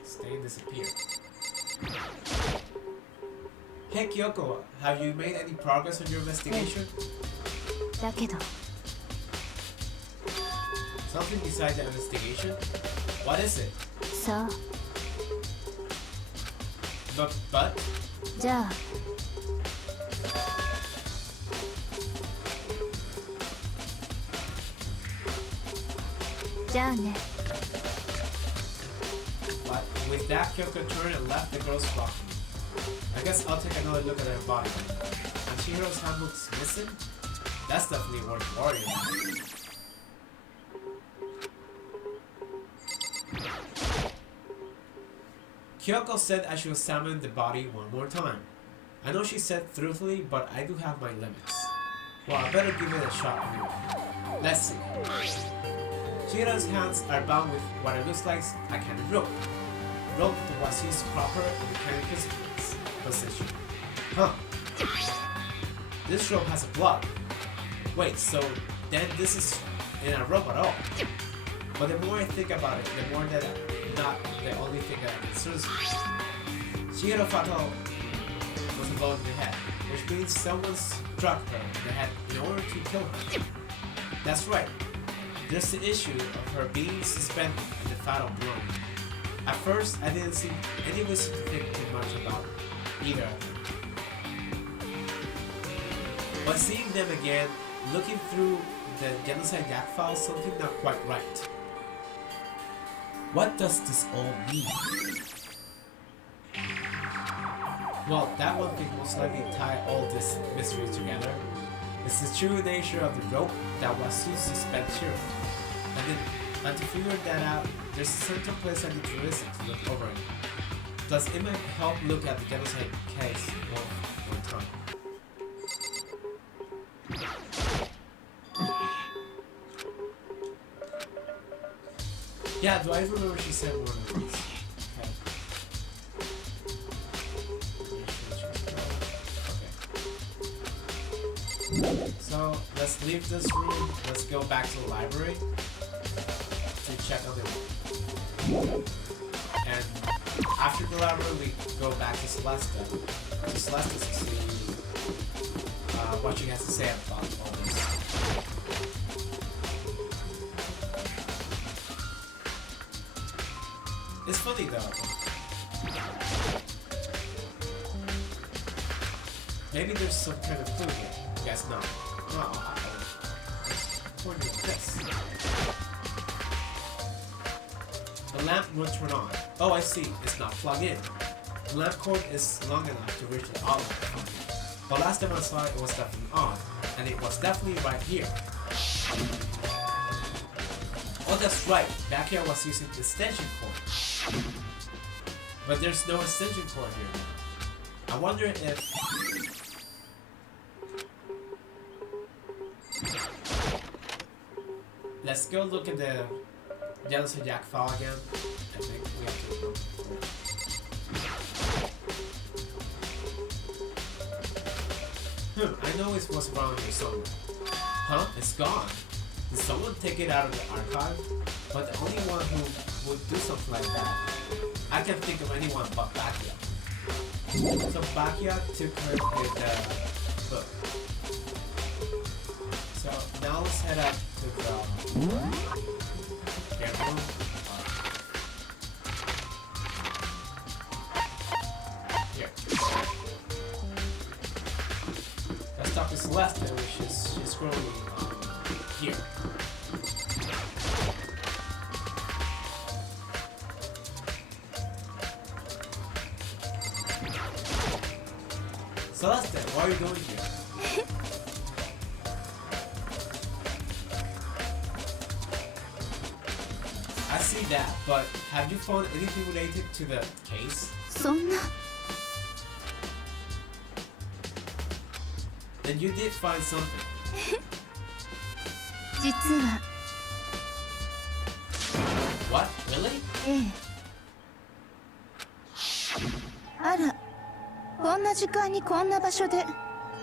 stain disappeared. Hey Kyoko, have you made any progress on your investigation? だけど Something besides the investigation? What is it? さあ But じゃあ じゃあね But with that, Kyoko turned and left the girl's locker room. I guess I'll take another look at her body. And Chihiro's handbook's missing? That's definitely worth worrying about. Kyoko said I should examine the body one more time. I know she said truthfully, but I do have my limits. Well, I better give it a shot anyway. Let's see. Chihiro's hands are bound with what it looks like a kind of rope. Rope that was used proper in the Kaneka's position. Huh. This rope has a plug. Wait, so then this is not a rope at all. But the more I think about it, the more that not the only thing that concerns me. Chihiro Fato was a blow in the head, which means someone struck her in the head in order to kill her. That's right. There's the issue of her being suspended and the fatal blow. At first, I didn't see any reason to think too much about either of them. But seeing them again, looking through the genocide yak files, something not quite right. What does this all mean? Well, that one thing most likely tie all this mystery together. It's the true nature of the rope that was used to suspend Shiro. And to figure that out, there's a central place I need to listen to look over it. Plus, it might help look at the genocide case one time. Yeah, do I remember she said one of these? Okay. So, let's leave this room, let's go back to the library to check on the room. And after the library, we go back to Celesta. To Celesta to see what she has to say about all this. It's funny though. Maybe there's some kind of clue here. Guess not. No, pointing at this. The lamp won't turn on. Oh, I see. It's not plugged in. The lamp cord is long enough to reach the outlet. But last time I saw it was definitely on, and it was definitely right here. Oh, that's right. Back here I was using the extension cord. But there's no extension cord here. I wonder if... Let's go look at the Jealous of Jack file again. I think we have to go. I know it was around here somewhere. Huh? It's gone. Did someone take it out of the archive? But the only one who would do something like that, I can't think of anyone but Bakia. So Bakia took her with the book. So now let's head up to the game room. Here. Let's talk to Celeste, which is she's currently here. Celeste, what are you doing here? I see that, but have you found anything related to the case? そんな Then you did find something. 実は What? Really? ええあらこんな時間にこんな場所で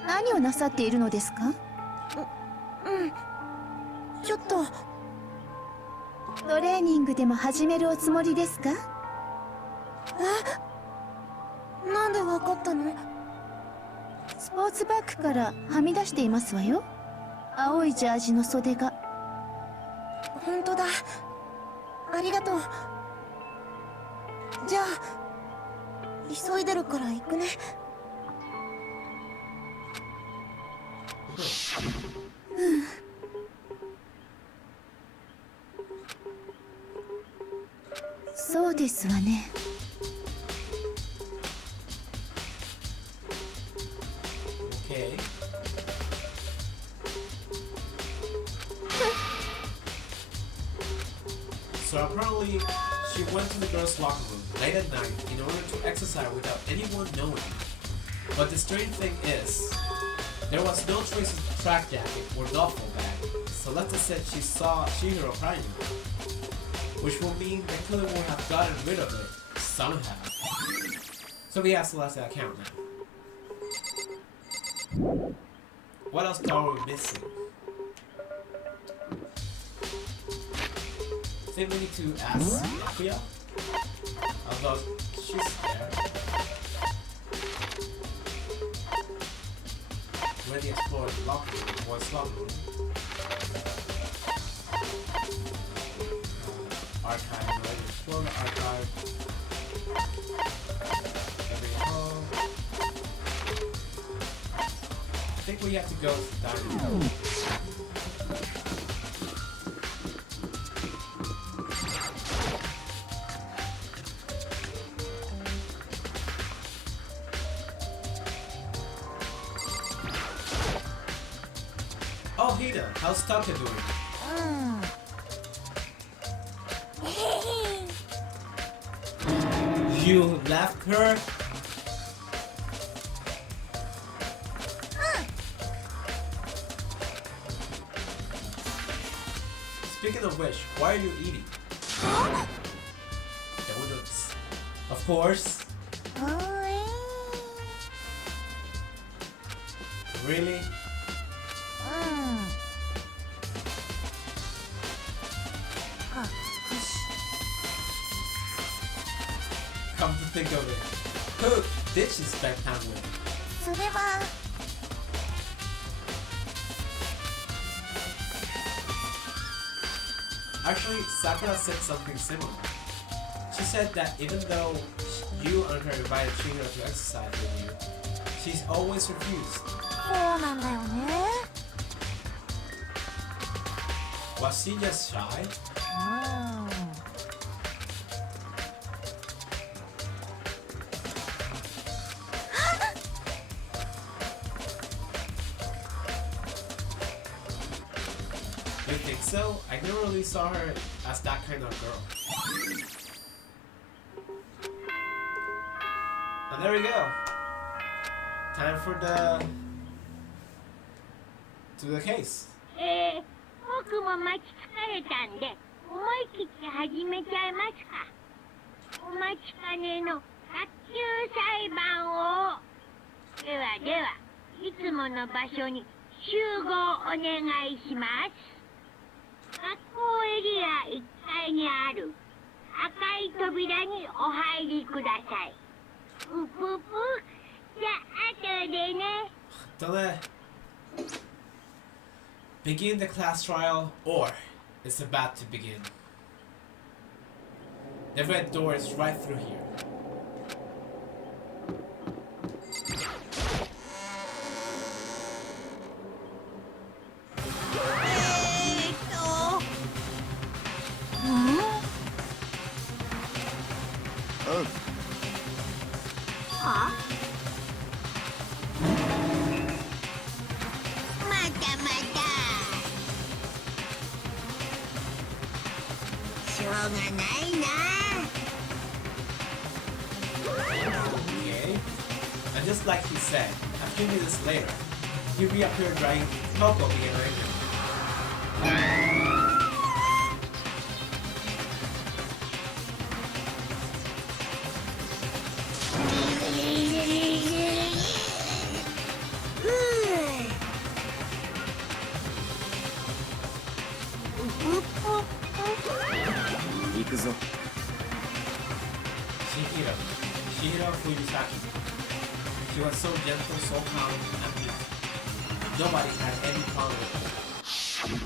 何をなさっているのですかちょっとトレーニングでも始めるおつもりですかえなんでわかったのスポーツバッグからはみ出していますわよ青いジャージの袖が本当だありがとうじゃあ急いでるから行くねそうですわね Okay. So apparently, she went to the girls' locker room late at night in order to exercise without anyone knowing. But the strange thing is, there was no trace of track jacket or duffel bag. Celeste said she saw Chihiro crying, which will mean the killer would have gotten rid of it somehow. So we have Celeste's account now. What else are we missing? I think we need to ask Yakuya. Although she's there. Already explored the locker room, boys' locker room. Archive, already explored the archive. Every hall. I think we have to go to the dining room. Tina, how's Taka doing? You left her? Speaking of which, why are you eating? Donuts. Of course. Really? Come to think of it, who did she spend time with? それは Actually, Sakura said something similar. She said that even though you and her invited Trina to exercise with you, she's always refused. そうなんだよね Was she just shy? You think so? I never really saw her as that kind of girl. And there we go. Time for the case. 僕も待ち疲れたんで思い切って始めちゃいますか。お待ちかねの卓球裁判を。ではいつもの場所に集合お願いします。学校エリア1階にある赤い扉にお入りください。ぷぷぷ。じゃあ後でね。Don't begin the class trial, or it's about to begin. The red door is right through here. Okay. And just like he said, a few minutes later, he reappeared driving Coco behind him. Shihiro Fuyusaki. She was so gentle, so calm, and meek. Nobody had any problem with her.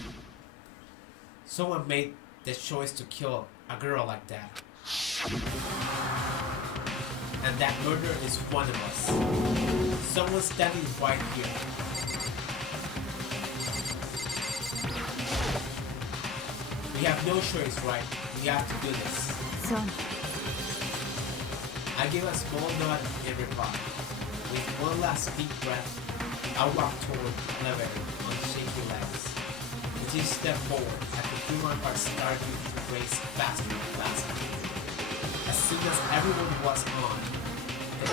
Someone made the choice to kill a girl like that. And that murderer is one of us. Someone standing right here. We have no choice, right? We have to do this. そう I give a small nod in reply. With one last deep breath, I walk toward the elevator on shaky legs. With each step forward, I could feel my heart starting to race faster and faster. As soon as everyone was on, the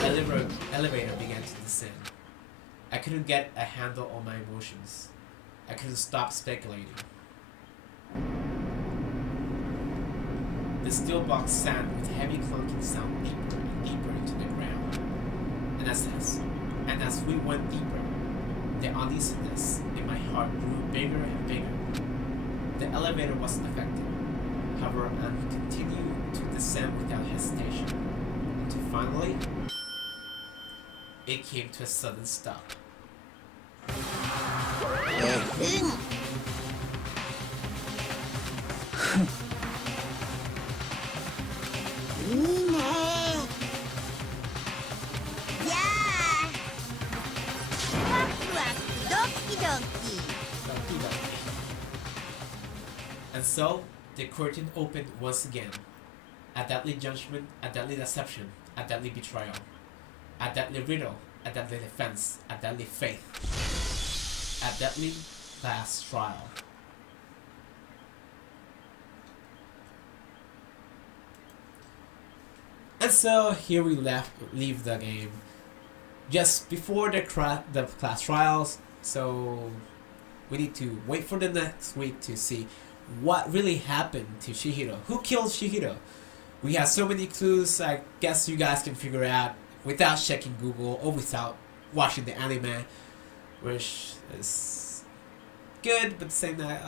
elevator began to descend. I couldn't get a handle on my emotions. I couldn't stop speculating. The steel box sank with heavy clunking sound deeper and deeper into the ground. And as we went deeper, the uneasiness in my heart grew bigger and bigger. The elevator wasn't affected. However, I continued to descend without hesitation. Until finally, it came to a sudden stop. And so, the curtain opened once again. A deadly judgment, a deadly deception, a deadly betrayal. A deadly riddle, a deadly defense, a deadly faith. A deadly class trial. And so here we leave the game just before the class trials. So we need to wait for the next week to see what really happened to Shihiro. Who killed Shihiro? We have so many clues. I guess you guys can figure out without checking Google or without watching the anime, which is good, but same night,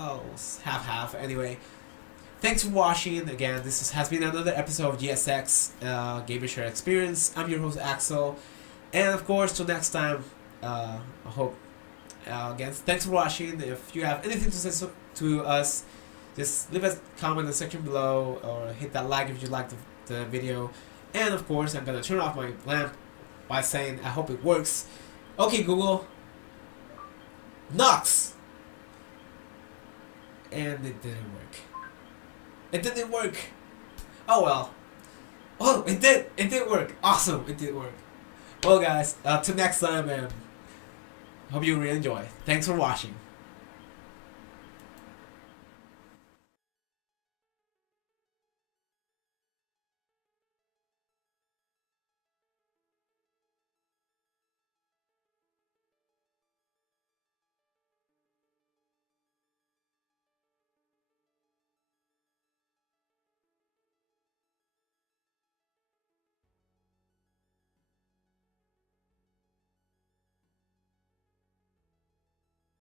half. Anyway, thanks for watching. Again, has been another episode of GSX Gamer Share Experience. I'm your host Axel, and of course, till next time. I hope. Again, thanks for watching. If you have anything to say to us, just leave a comment in the section below or hit that like if you liked the video. And of course, I'm gonna turn off my lamp by saying I hope it works. Okay, Google. Knox. And it didn't work. It didn't work. Oh well. Oh, it did. It did work. Awesome. It did work. Well, guys, till next time, and hope you really enjoy. Thanks for watching.